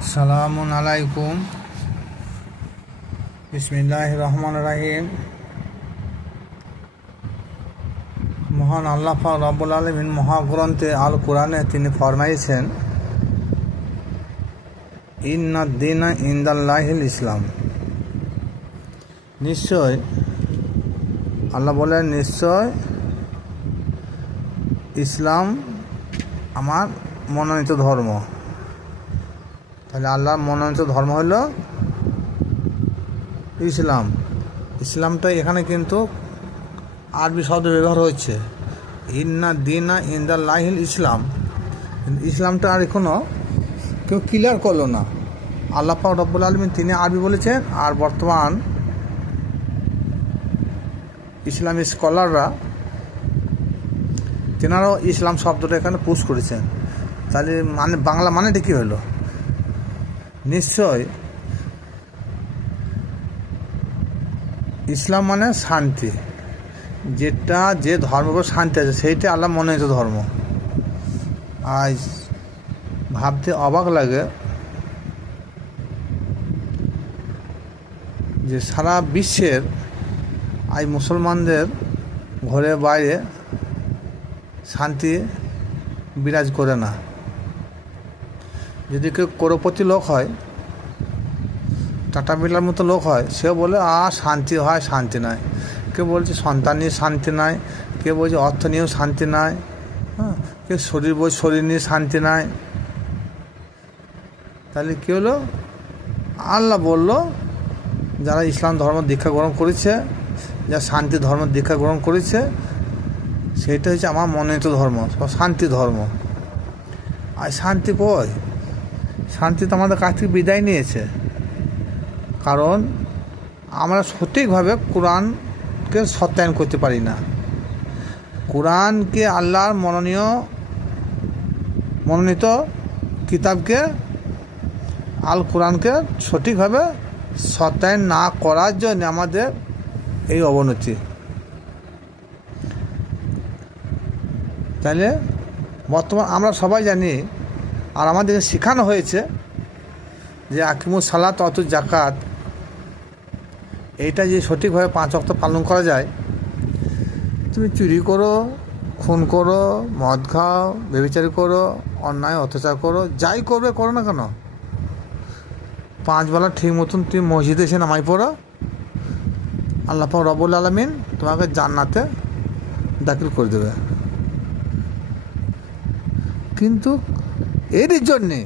সালামুন আলাইকুম। বিসমিল্লাহ রহমান রাহিম। মহান আল্লাহ রব্বুল আলমিন মহাগ্রন্থে আল কোরআনে তিনি ফরমাইছেন ইন্নাদ্দিনা ইন্দাল্লাহিল ইসলাম। নিশ্চয় আল্লাহ বলেন, নিশ্চয় ইসলাম আমার মনোনীত ধর্ম। তাহলে আল্লাহর মনোনীত ধর্ম হলো ইসলাম। ইসলামটা এখানে কিন্তু আরবি শব্দ ব্যবহার হচ্ছে ইন্না দিনা ইন্দাল্লাহিল ইসলাম। ইসলামটা আর এখনও কেউ ক্লিয়ার করল না। আল্লাহ পাক রব্বুল আলমিন তিনি আরবি বলেছেন আর বর্তমান ইসলামী স্কলাররা তেনারাও ইসলাম শব্দটা এখানে পুশ করেছেন। তাহলে মানে বাংলা মানেটা কী হলো? নিশ্চয়। ইসলাম মানে শান্তি। যেটা যে ধর্ম শান্তি আছে, সেইটা আল্লাহ মনোনীত ধর্ম। আজ ভাবতে অবাক লাগে যে সারা বিশ্বের আজ মুসলমানদের ঘরে বাইরে শান্তি বিরাজ করে না। যদি কেউ করোপতি লোক হয় টাটা বিড়লার মতো লোক হয়, সেও বলে, আ, শান্তি, হয় শান্তি নাই। কেউ বলছে, সন্তান নিয়ে শান্তি নাই। কেউ বলছে, অর্থ নিয়েও শান্তি নাই। হ্যাঁ কেউ শরীর বই শরীর নিয়ে শান্তি নাই। তাহলে কী হলো? আল্লাহ বলল, যারা ইসলাম ধর্ম দীক্ষা গ্রহণ করেছে যারা শান্তি ধর্ম দীক্ষা গ্রহণ করেছে, সেইটা হচ্ছে আমার মনোনীত ধর্ম, শান্তি ধর্ম। আর শান্তি কই? শান্তি তো আমাদের কাছ থেকে বিদায় নিয়েছে। কারণ আমরা সঠিকভাবে কোরআনকে সত্যায়ন করতে পারি না। কোরআনকে আল্লাহর মনোনীয়, মনোনীত কিতাবকে আল কোরআনকে সঠিকভাবে সত্যায়ন না করার জন্য আমাদের এই অবনতি। তাহলে বর্তমান আমরা সবাই জানি আর আমাদেরকে শেখানো হয়েছে যে আকিমুল সালাত অত জাকাত এটা যে সঠিকভাবে পাঁচ অক্ত পালন করা যায়, তুমি চুরি করো, খুন করো, মদ খাও বেবিচার করো, অন্যায়, অত্যাচার করো, যাই করবে, করো না কেন? পাঁচবেলা ঠিক মতন তুমি মসজিদে এসে নামাই পড়ো। আল্লাহ রবুল আলমিন তোমাকে জান্নাতে দাখিল করে দেবে। কিন্তু এরই জন্যে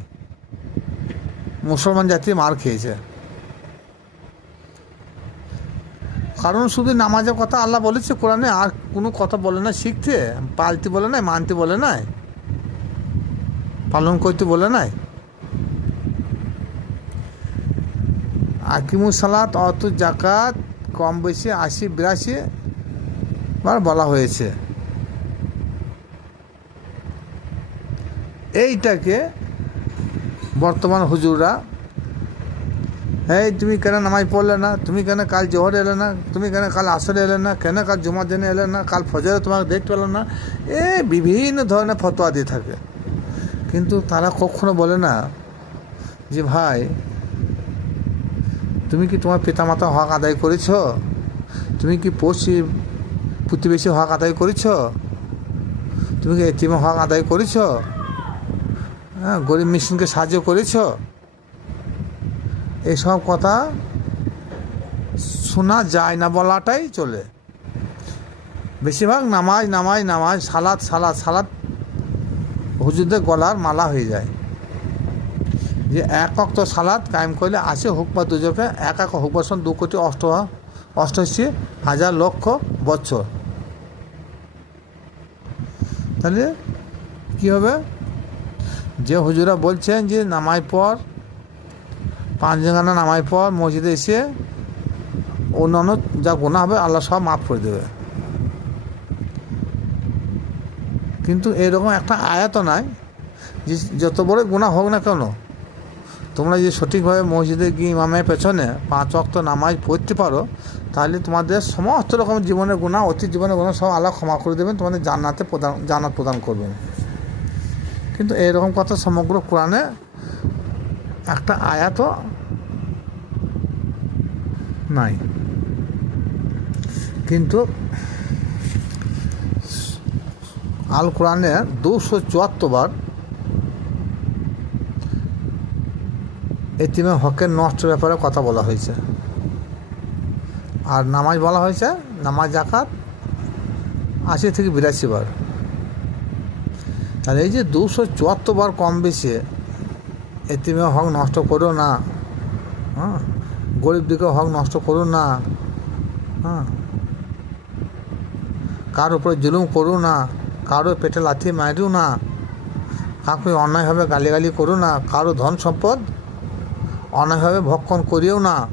মুসলমান জাতি মার খেয়েছে। কারণ শুধু নামাজের কথা আল্লাহ বলেছে, কোরআনে আর কোনো কথা বলে না শিখতে, পালতে বলে নাই, মানতে বলে নাই, পালন করতে বলে নাই। আকিমুস সালাত, অত জাকাত, কম বেশি আশি, বিরাশি বার বলা হয়েছে। এইটাকে বর্তমান হুজুররা, এই তুমি কেন নামাজ পড়লে না? তুমি কেন কাল জোহর এলে না? তুমি কেন কাল আসরে এলে না? কেন কাল জুমার দিনে এলে না? কাল ফজরে তোমাকে দেখতে পেল না? এ বিভিন্ন ধরনের ফতোয়া দিয়ে থাকে। কিন্তু তারা কখনো বলে না যে, ভাই, তুমি কি তোমার পিতামাতা হক আদায় করেছ? তুমি কি পড়শি প্রতিবেশী হক আদায় করেছ? তুমি কি এটিএম হক আদায় করেছ? হ্যাঁ গরিব মিশনকে সাহায্য করেছ? এসব কথা শোনা যায় না বলাটাই চলে। বেশিরভাগ নামাজ নামাজ নামাজ সালাদ সালাদ সালাদ হুজুরদের গলার মালা হয়ে যায়। যে এক অক্ত সালাদ কায়েম করলে আসে হোক বা দুজকে, এক এক হোক বছর দু কোটি অষ্ট, অষ্টআশি হাজার লক্ষ বছর। তাহলে কী হবে? যে হুজুরা বলছেন যে নামাজ পর, পাঁচ জায়গানা নামাজ পর মসজিদে এসে অন্যান্য যা গোনা হবে আল্লাহ সব মাফ করে দেবে। কিন্তু এরকম একটা আয়াত নাই যে যত বড় গুণা হোক না কেন, তোমরা যদি সঠিকভাবে মসজিদে গিয়ে ইমামের পেছনে পাঁচ অক্ত নামাজ পড়তে পারো, তাহলে তোমাদের সমস্ত রকম জীবনের গুণা অতীত জীবনের গুণা সব আল্লাহ ক্ষমা করে দেবেন, তোমাদের জান্নাতে প্রদান, জান্নাত প্রদান করবেন। কিন্তু এরকম কথা সমগ্র কোরআনে একটা আয়াত নাই। কিন্তু আল কোরআনে দুশো চুয়াত্তর বার এতিমে হকের নষ্ট ব্যাপারে কথা বলা হয়েছে। আর নামাজ বলা হয়েছে, নামাজ জাকাত আশি থেকে বিরাশি বার। তাহলে এই যে দুশো চুয়াত্তর বার কম বেশি এতিমে হক নষ্ট করো না। হ্যাঁ? গরিব দিকে হক নষ্ট করো না। হ্যাঁ? কার উপরে জুলুম করো না। কারও পেটে লাথি মারিও না। কাউকে অন্যায়ভাবে গালিগালি করো না। কারও ধন সম্পদ অন্যায়ভাবে ভক্ষণ করিও না।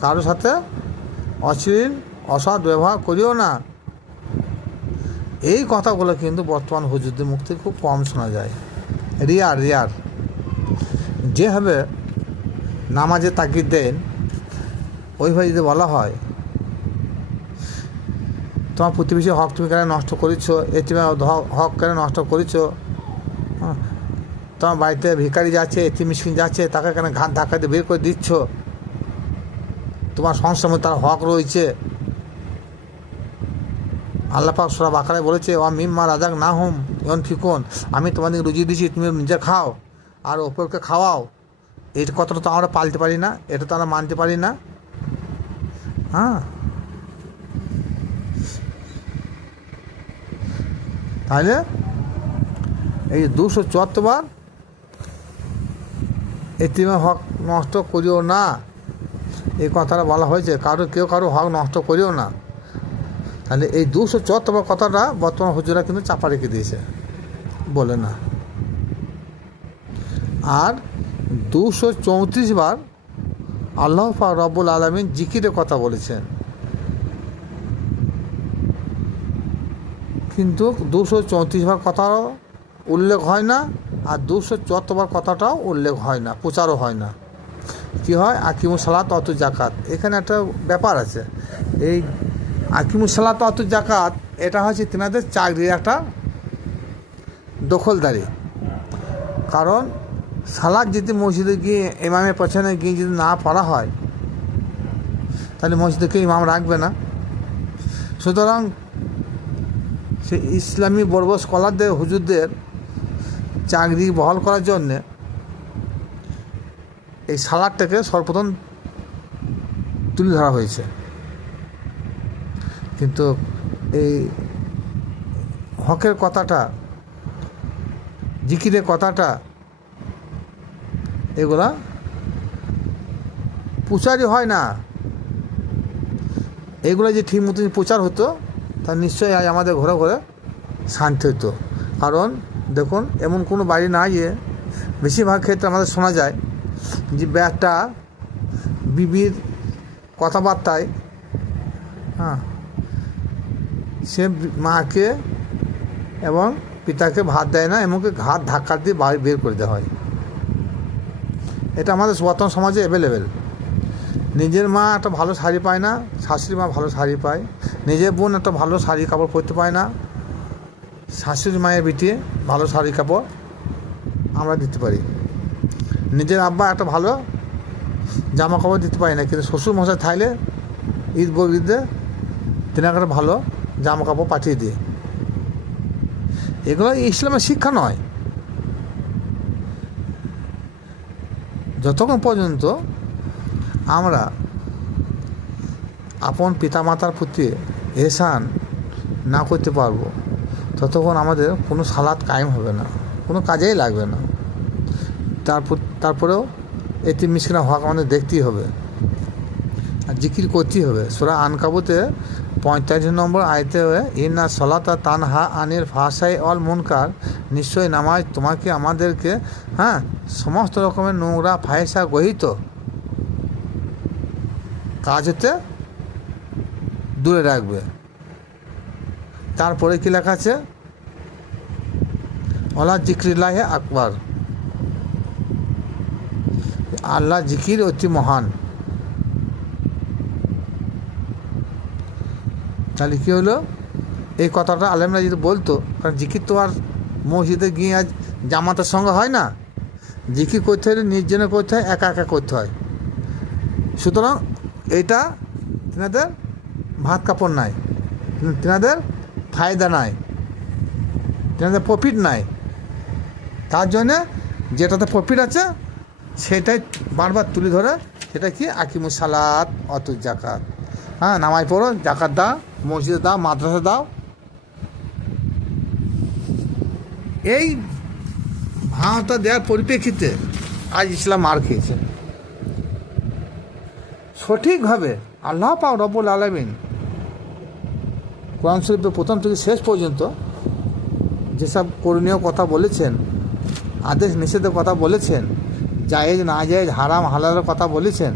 কারোর সাথে অশ্লীল, অসৎ ব্যবহার করিও না। এই কথাগুলো কিন্তু বর্তমান হুজুরদের মুখ থেকে খুব কম শোনা যায়। রিয়ার রিয়ার। যেভাবে নামাজে তাকিদ দেন ওইভাবে যদি বলা হয় তোমার প্রতিবেশী হক তুমি কেন নষ্ট করেছ এতিমে হক কেন নষ্ট করেছ হ্যাঁ, তোমার বাড়িতে ভিখারি যাচ্ছে এটি মিসকিন যাচ্ছে তাকে কেন ঘাট ধাক্কা দিয়ে বের করে দিচ্ছ? তোমার সংসার মধ্যে তার হক রয়েছে। আল্লাপাক সব আকারে বলেছে ও মিম্মা রাজাক না হুম ইয়ন ফিকুন আমি তোমাদের রুজি দিচ্ছি তুমি নিজে খাও আর ওপরকে খাওয়াও। এই কথাটা তো আমরা পালতে পারি না, এটা তো আমরা মানতে পারি না। হ্যাঁ। তাহলে এই দুশো চুয়াত্তর বার এতিমে হক নষ্ট করিও না। এই কথাটা বলা হয়েছে, কারও কেউ কারও হক নষ্ট করিও না। তাহলে এই দুশো চুয়াত্তর কথাটা বর্তমান হুজুরা কিন্তু চাপা রেখে দিয়েছে। বলে না। আর দুশো চৌত্রিশ বার আল্লাহ রব্বুল আলমিন জিকিরের কথা বলেছেন। কিন্তু দুশো চৌত্রিশ বার কথাও উল্লেখ হয় না আর দুশো চুয়াত্তর বার কথাটাও উল্লেখ হয় না, প্রচারও হয় না। কি হয়? আকিমুস সালাত, অত জাকাত এখানে একটা ব্যাপার আছে। এই আকিমুস সালাত অত জাকাত এটা হচ্ছে তেনাদের চাকরির একটা দখলদারি। কারণ সালাদ যদি মসজিদে গিয়ে, ইমামের পেছনে গিয়ে যদি না পড়া হয়, তাহলে মসজিদে কেউ ইমাম রাখবে না। সুতরাং সে ইসলামী বড় স্কলারদের, হুজুরদের চাকরি বহাল করার জন্যে এই সালাদটাকে সর্বপ্রথম তুলে ধরা হয়েছে। কিন্তু এই হকের কথাটা, জিকিরের কথাটা, এগুলা প্রচারই হয় না। এগুলো যে ঠিক মতো প্রচার হতো, তা নিশ্চয়ই আজ আমাদের ঘরে ঘরে শান্তি হতো কারণ দেখুন, এমন কোনো বাড়ি না যে বেশিরভাগ ক্ষেত্রে আমাদের শোনা যায় যে একটা বিবির কথাবার্তায় হ্যাঁ সে মাকে এবং পিতাকে ভাত দেয় না, এমনকি ঘাত ধাক্কা দিয়ে বাড়ি বের করে দেওয়া হয়। এটা আমাদের বর্তমান সমাজে অ্যাভেলেবেল নিজের মা একটা ভালো শাড়ি পায় না, শাশুড়ি মা ভালো শাড়ি পায়। নিজের বোন একটা ভালো শাড়ি কাপড় পরতে পায় না, শাশুড়ি মায়ের বিটিয়ে ভালো শাড়ি কাপড় আমরা দিতে পারি। নিজের আব্বা একটা ভালো জামা কাপড় দিতে পারি না, কিন্তু শ্বশুর মশাই থাইলে ঈদ বকরিদে তিনি একটা ভালো জামা কাপড় পাঠিয়ে দিয়ে। এগুলো ইসলামের শিক্ষা নয়। যতক্ষণ পর্যন্ত আমরা আপন পিতামাতার প্রতি এহসান না করতে পারব, ততক্ষণ আমাদের কোনো সালাদ কায়েম হবে না, কোনো কাজেই লাগবে না। তারপর তারপরেও এতে মিসকিনা হক আমাদের দেখতেই হবে, আর জিকির করতেই হবে। সোরা আনকাবুতে পঁয়তাল্লিশ নম্বর আয়তে ইন্না সলাতা তানহা আনির ফাঁসাই অল মুনকার। নিশ্চয়ই নামাজ তোমাকে আমাদেরকে হ্যাঁ সমস্ত রকমের নোংরা ফায়সা গহিত কাজ হতে দূরে রাখবে। তারপরে কি লেখা আছে? ওলা জিক্রিল্লাহে আকবর। আল্লাহ জিকির অতি মহান। তাহলে কী হলো? এই কথাটা আলেমরা যদি বলতো কারণ জিকির তো আর মসজিদে গিয়ে আজ জামাতের সঙ্গে হয় না। জিকির করতে হলে নির্জনে করতে হয়, একা একা করতে হয়। সুতরাং এটা তিনাদের ভাত কাপড় নাই। তিনাদের ফায়দা নাই। তিনাদের প্রফিট নাই। তার জন্যে যেটাতে প্রফিট আছে, সেটাই বারবার তুলে ধরে, সেটা কি? আকিমুস সালাত, অত জাকাত। হ্যাঁ নামাই পড়ো, জাকাত দাও। মসজিদে দাও, মাদ্রাসা দাও। এই ভাঁওতা দেওয়ার পরিপ্রেক্ষিতে আজ ইসলাম মার খেয়েছে। সঠিকভাবে আল্লাহ পাক রব্বুল আলমিন কোরআন শরীফের প্রথম থেকে শেষ পর্যন্ত যেসব করণীয় কথা বলেছেন, আদেশ নিষেধের কথা বলেছেন, জায়েজ না জায়েজ হারাম, হালালের কথা বলেছেন,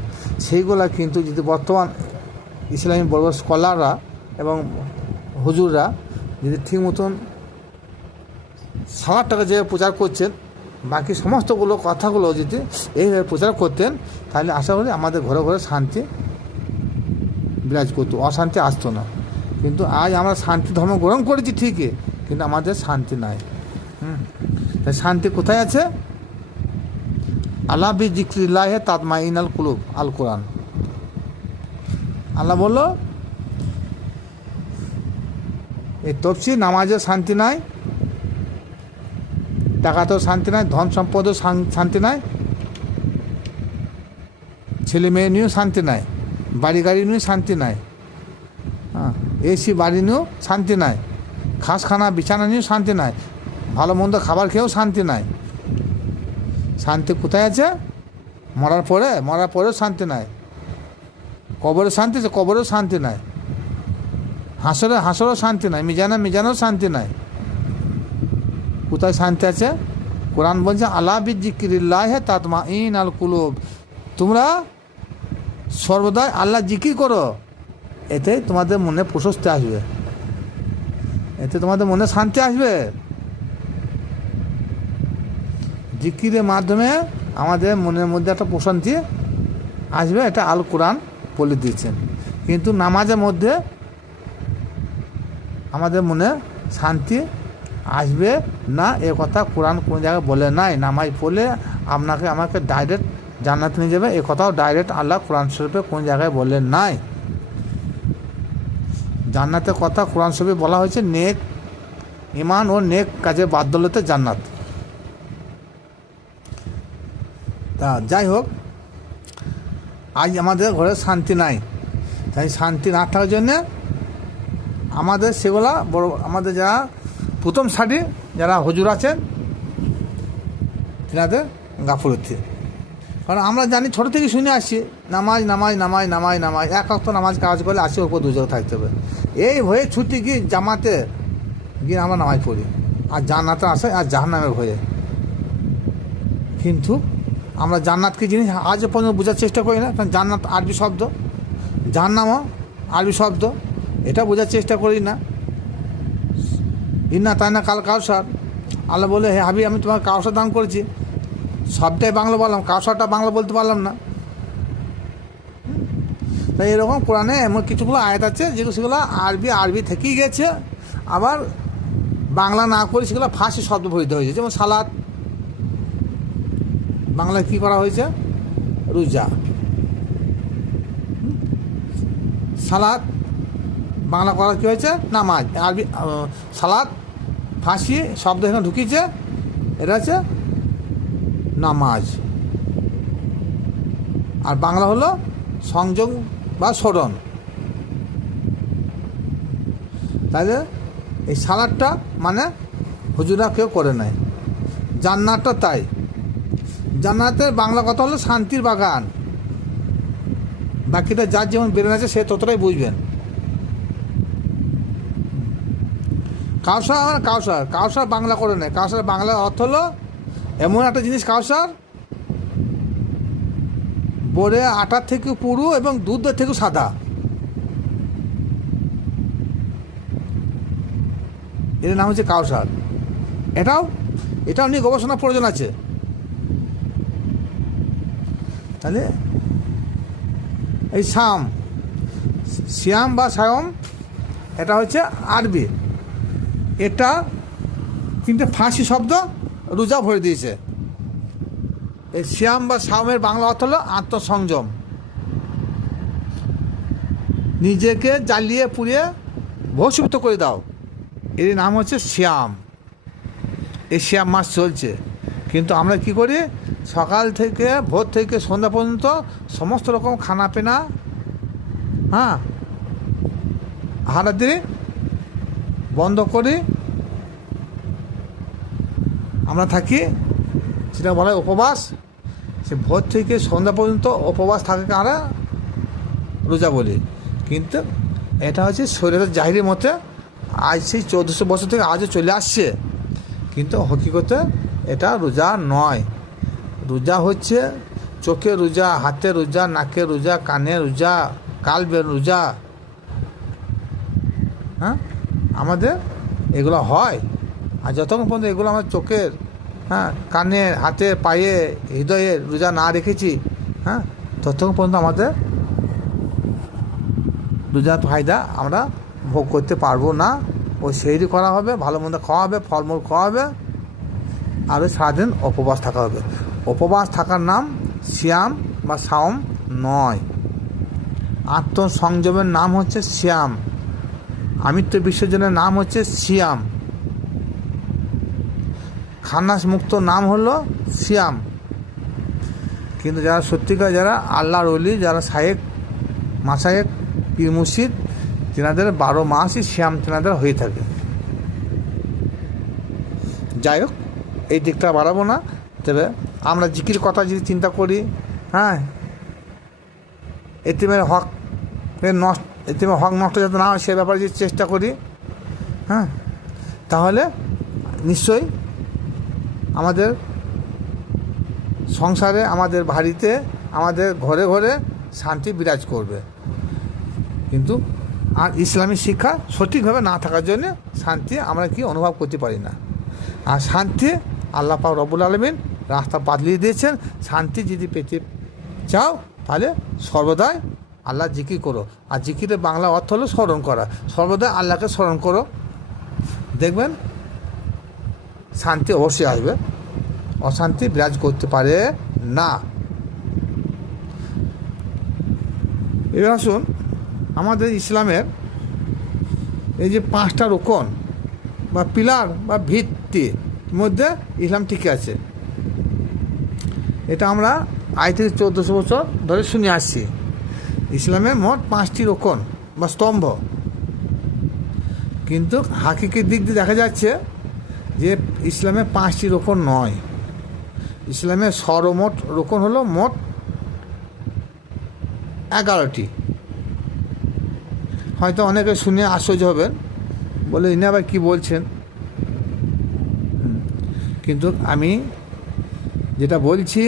সেইগুলা কিন্তু যদি বর্তমান ইসলামী বড় স্কলাররা এবং হুজুররা যদি ঠিক মতন সালাদ টাকা যে প্রচার করছেন, বাকি সমস্তগুলো কথাগুলো যদি এইভাবে প্রচার করতেন, তাহলে আশা করি আমাদের ঘরে ঘরে শান্তি বিরাজ করতো, অশান্তি আসতো না। কিন্তু আজ আমরা শান্তি ধর্ম গ্রহণ করেছি ঠিকই, কিন্তু আমাদের শান্তি নাই। হুম। শান্তি কোথায় আছে? আল্লাহ বি জিক্রিল্লাহ তাতমা ইন আল কুলুব, আল কোরআন। আল্লাহ বলল এই তফসি নামাজে শান্তি নাই, টাকাতেও শান্তি নাই, ধন সম্পদেও শান- শান্তি নাই, ছেলে মেয়ে নিয়েও শান্তি নাই, বাড়ি গাড়ি নিয়েও শান্তি নাই হ্যাঁ এসি বাড়ি নিয়েও শান্তি নাই, খাসখানা, বিছানা নিয়েও শান্তি নাই, ভালো মন্দ খাবার খেয়েও শান্তি নাই, শান্তি কোথায় আছে? মরার পরে, মরার পরেও শান্তি নাই কবরে শান্তি আছে, কবরেও শান্তি নাই। হাসরে, হাসরেও শান্তি নাই, মিজানে, মিজানেও শান্তি নাই। কোথায় শান্তি আছে? কোরআন বলছে আল্লাহ বিজিকিরিল্লাহ তাতমা ইন আল কুলুব। তোমরা সর্বদাই আল্লাহ জিকির করো, এতে তোমাদের মনে প্রশস্তি আসবে। এতে তোমাদের মনে শান্তি আসবে। জিকিরের মাধ্যমে আমাদের মনের মধ্যে একটা প্রশান্তি আসবে, এটা আল কোরআন বলে দিয়েছেন। কিন্তু নামাজের মধ্যে আমাদের মনে শান্তি আসবে না, এ কথা কোরআন কোনো জায়গায় বলে নাই। নামাজ পড়লে আপনাকে, আমাকে ডাইরেক্ট জান্নাত নিয়ে যাবে। এ কথাও ডাইরেক্ট আল্লাহ কোরআন শরীফে কোন জায়গায় বলেন নাই। জান্নাতের কথা কোরআন শরীফে বলা হয়েছে, নেক ইমান ও নেক কাজে বাদ্যলতে জান্নাত। তা যাই হোক, আজ আমাদের ঘরে শান্তি নাই। তাই শান্তি না থাকার জন্যে আমাদের সেগুলা বড়, আমাদের যারা প্রথম সারি, যারা হুজুর আছেন তেনাদের গাফলতি। কারণ আমরা জানি, ছোটো থেকে শুনে আসছি, নামাজ নামাজ নামাজ নামাজ নামাজ, এক অক্ত নামাজ কাজ করলে আসি ওপর দুজন থাকতে হবে। এই হয়ে ছুটি গিয়ে জামাতে গিয়ে আমরা নামাজ পড়ি। আর জান্নাতে আসে, আর জাহান্নামের ভয়ে কিন্তু আমরা জান্নাত কি জিনিস আজও পর্যন্ত বোঝার চেষ্টা করি না, কারণ জান্নাত আরবি শব্দ। জাহান্নামও আরবি শব্দ। এটা বোঝার চেষ্টা করি না। ইন্না তাই না কাল কাউসার। আল্লাহ বলে, হে হাবি আমি তোমার কাউসার দান করেছি। সবটাই বাংলা বললাম, কাউসারটা বাংলা বলতে পারলাম না। তাই এরকম কোরআনে এমন কিছুগুলো আয়াত আছে, যেগুলো সেগুলো আরবি আরবি থেকেই গেছে। আবার বাংলা না করে সেগুলো ফার্সি শব্দ ভরিত হয়েছে, যেমন সালাদ বাংলায় কী করা হয়েছে? রোজা। সালাদ বাংলা করা কী হয়েছে? নামাজ। আরবি সালাদ ফাঁসি, শব্দ এখানে ঢুকিয়েছে। এটা হচ্ছে নামাজ। আর বাংলা হলো সংযোগ বা স্মরণ। তাহলে এই সালাদটা মানে হুজুরা কেউ করে নাই। জান্নাতটা তাই। জান্নাতের বাংলা কথা হলো শান্তির বাগান। বাকিটা যার যেমন বেরোন আছে সে ততটাই বুঝবেন। কাউসার মানে কাউসার কাউসার বাংলা করে নেয় কাউসার বাংলার অর্থ হলো এমন একটা জিনিস কাউসার। বোরে আটার থেকে পুরু এবং দুধের থেকে সাদা। এর নাম হচ্ছে কাউসার। এটাও এটাও নিয়ে গবেষণা প্রয়োজন আছে। তাহলে, এই শাম শ্যাম বা সায়ম এটা হচ্ছে আরবি। এটা তিনটে ফাঁসি শব্দ রোজা ভরে দিয়েছে। এই শ্যাম বা সামের বাংলা অর্থ হলো আত্মসংযম। নিজেকে জ্বালিয়ে পুড়িয়ে ভস্মীভূত করে দাও। এর নাম হচ্ছে শ্যাম এই শ্যাম মাস চলছে। কিন্তু আমরা কি করি? সকাল থেকে, ভোর থেকে, সন্ধ্যা পর্যন্ত সমস্ত রকম খানা পেনা হ্যাঁ হারাদি বন্ধ করি আমরা থাকি। সেটা বলা হয় উপবাস। সে ভোর থেকে সন্ধ্যা পর্যন্ত উপবাস থাকে কারা রোজা বলি। কিন্তু এটা হচ্ছে শরীরের জাহিরের মতে আজ সেই চৌদ্দশো বছর থেকে আজও চলে আসছে। কিন্তু হকিকতে এটা রোজা নয়। রোজা হচ্ছে চোখে রোজা, হাতে রোজা, নাকে রোজা, কানে রোজা, কালবে রোজা। হ্যাঁ? আমাদের এগুলো হয়। আর যতক্ষণ পর্যন্ত এগুলো আমার চোখের হ্যাঁ কানে, হাতে, পায়ে হৃদয়ে রোজা না রেখেছি হ্যাঁ ততক্ষণ পর্যন্ত আমাদের রোজার ফায়দা আমরা ভোগ করতে পারব না। ওই সেইরি করা হবে, ভালো মন্দ খাওয়া হবে, ফলমূল খাওয়া হবে আর ওই সারাদিন উপবাস থাকা হবে। উপবাস থাকার নাম শ্যাম বা সাওম নয়। আত্মসংযমের নাম হচ্ছে শ্যাম আমিত্ব বিসর্জনের নাম হচ্ছে সিয়াম। খান্নাস মুক্ত নাম হলো সিয়াম। কিন্তু যারা সত্যিকার, যারা আল্লাহর অলি যারা শায়েক মাসায়েক পীর মুর্শিদ, তেনাদের বারো মাসই শ্যাম তেনাদের হয়ে থাকে। যাই হোক, এই দিকটা বাড়াবো না। তবে আমরা জিকির কথা যদি চিন্তা করি হ্যাঁ এতিমের হক নষ্ট এতিমের হক নষ্ট যাতে না হয়, সে ব্যাপারে যদি চেষ্টা করি হ্যাঁ তাহলে নিশ্চয়ই আমাদের সংসারে, আমাদের বাড়িতে, আমাদের ঘরে ঘরে শান্তি বিরাজ করবে। কিন্তু আর ইসলামী শিক্ষা সঠিকভাবে না থাকার জন্য শান্তি আমরা কি অনুভব করতে পারি না। আর শান্তি আল্লাহ পাক রবুল আলমিন রাস্তা বাদলিয়ে দিয়েছেন। শান্তি যদি পেতে চাও, তাহলে সর্বদাই আল্লাহ জিকির করো। আর জিকিরের বাংলা অর্থ হলো স্মরণ করা। সর্বদা আল্লাহকে স্মরণ করো। দেখবেন? শান্তি অবশ্যই আসবে। অশান্তি বিরাজ করতে পারে না। এবার আসুন, আমাদের ইসলামের এই যে পাঁচটা রোকন বা পিলার বা ভিত্তির মধ্যে ইসলাম টিকে আছে। এটা আমরা আজ থেকে চোদ্দোশো বছর ধরে শুনে আসছি। ইসলামের মোট পাঁচটি রোকন বা স্তম্ভ। কিন্তু হাকিকের দিক দিয়ে দেখা যাচ্ছে যে ইসলামের পাঁচটি রোকন নয়। ইসলামের সর্বমোট রোকন হলো মোট এগারোটি। হয়তো অনেকে শুনে আশ্চর্য হবেন, বলে ইনি আবার কী বলছেন? কিন্তু আমি যেটা বলছি,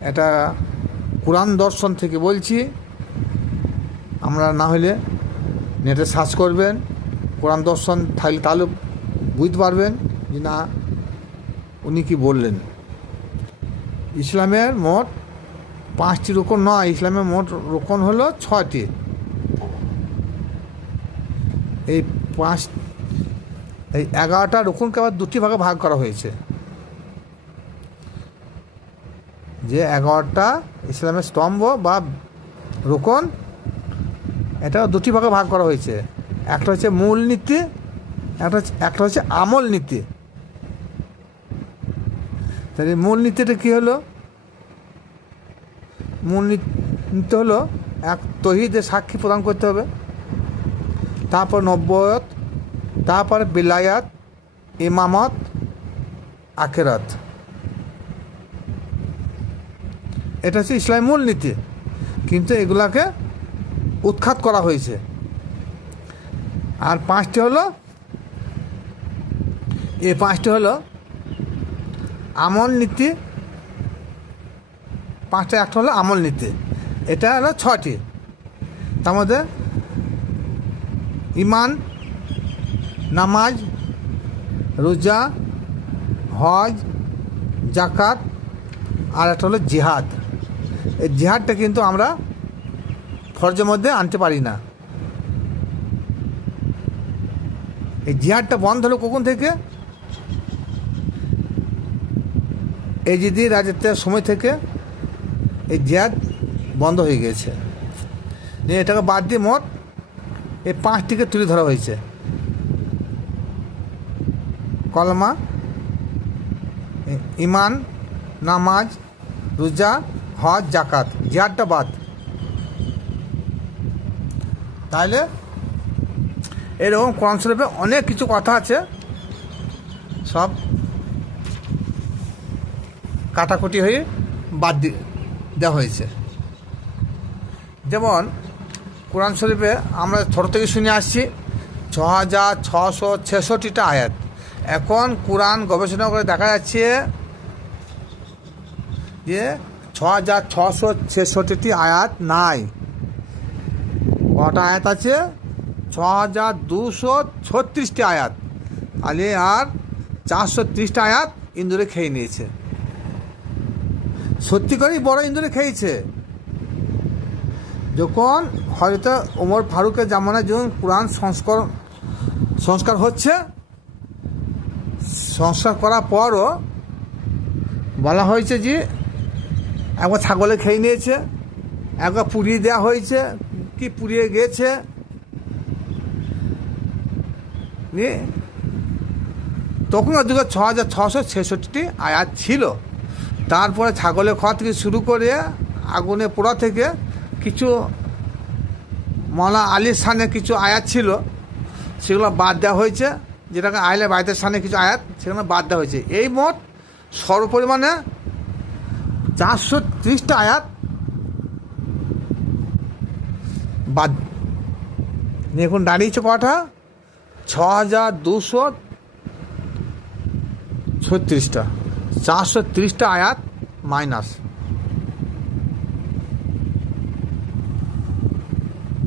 এটা কোরআন দর্শন থেকে বলছি আমরা না হলে নেটে সার্চ করবেন, কোরআন দর্শন থাকলে তাহলে বুঝতে পারবেন যে না, উনি কি বললেন। ইসলামের মোট পাঁচটি রোকন নয়, ইসলামের মোট রোকন হলো ছয়টি। এই পাঁচ, এই এগারোটা রোকনকে আবার দুটি ভাগে ভাগ করা হয়েছে। যে এগারোটা ইসলামের স্তম্ভ বা রোকন এটা দুটি ভাগে ভাগ করা হয়েছে। একটা হচ্ছে মূল নীতি, একটা হচ্ছে একটা হচ্ছে আমল নীতি। তাহলে মূল নীতিটা কী হলো? মূল নীতি হলো এক তহিদে সাক্ষী প্রদান করতে হবে, তারপর নব্বয়ত তারপর বিলায়াত, ইমামত, আখেরাত। এটা হচ্ছে ইসলামের মূল নীতি। কিন্তু এগুলাকে উৎখাত করা হয়েছে। আর পাঁচটি হলো এই পাঁচটি হলো, আমল নীতি, পাঁচটা, একটা হলো আমল নীতি। এটা হলো ছটি তার মধ্যে ইমান নামাজ, রোজা, হজ জাকাত আর একটা হলো জিহাদ। এই জিহাদটা কিন্তু আমরা ফরজের মধ্যে আনতে পারি না। এই জিহাদটা বন্ধ হলো কখন থেকে? এজিদি রাজত্বের সময় থেকে এই জিয়াদ বন্ধ হয়ে গিয়েছে নিয়ে এটাকে বাদ দিয়ে মোট এই পাঁচটিকে তুলে ধরা হয়েছে। কলমা ইমান নামাজ, রোজা, হজ জাকাত জিয়াদটা বাদ। তাহলে এরকম কোরআন শরীফে অনেক কিছু কথা আছে। সব কাটাকুটি হয়ে বাদ দেওয়া হয়েছে। যেমন কোরআন শরীফে আমরা ছোটো থেকে শুনে আসছি ছ হাজার ছশো ছেষট্টিটা আয়াত। এখন কোরআন গবেষণা করে দেখা যাচ্ছে যে ছ হাজার ছশো ছেষট্টিটি আয়াত নাই। কটা আয়াত আছে, ছ হাজার দুশো ছত্রিশটি আয়াত। তাহলে আর চারশো ত্রিশটা আয়াত ইন্দুরে খেয়ে নিয়েছে। সত্যি করেই বড় ইন্দুরে খেয়েছে। যখন হয়তো ওমর ফারুকের জামানায় যখন কোরআন সংস্কার সংস্কার হচ্ছে, সংস্কার করার পরও বলা হয়েছে যে, একবার ছাগলে খেয়ে নিয়েছে, একবার পুড়িয়ে দেওয়া হয়েছে কি পুড়িয়ে গেছে? তখন ছ হাজার ছশো ছেষট্টি আয়াত ছিল। তারপরে ছাগলের খাওয়া থেকে শুরু করে আগুনে পোড়া থেকে কিছু মলা আলীর সামনে কিছু আয়াত ছিল। সেগুলো বাদ দেওয়া হয়েছে। যেটাকে আইলে বাইতের সামনে কিছু আয়াত, সেগুলো বাদ দেওয়া হয়েছে। এই মোট সর্বপরিমাণে চারশো ত্রিশটা আয়াত বাদ। এখন দাঁড়িয়েছে কটা ছ হাজার দুশো ছত্রিশটা, চারশো ত্রিশটা আয়াত মাইনাস।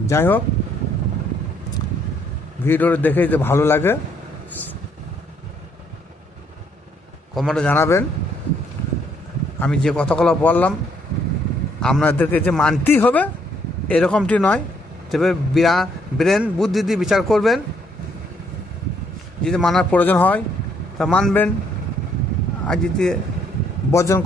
যাই হোক, ভিডিওটা দেখে যদি ভালো লাগে, কমেন্টে জানাবেন। আমি যে কথাগুলো বললাম, আপনাদেরকে যে মানতেই হবে এরকমটি নয়। তবে বিরা- ব্রেন বুদ্ধি দিয়ে বিচার করবেন। যদি মানার প্রয়োজন হয়, তা মানবেন। আর যদি বর্জন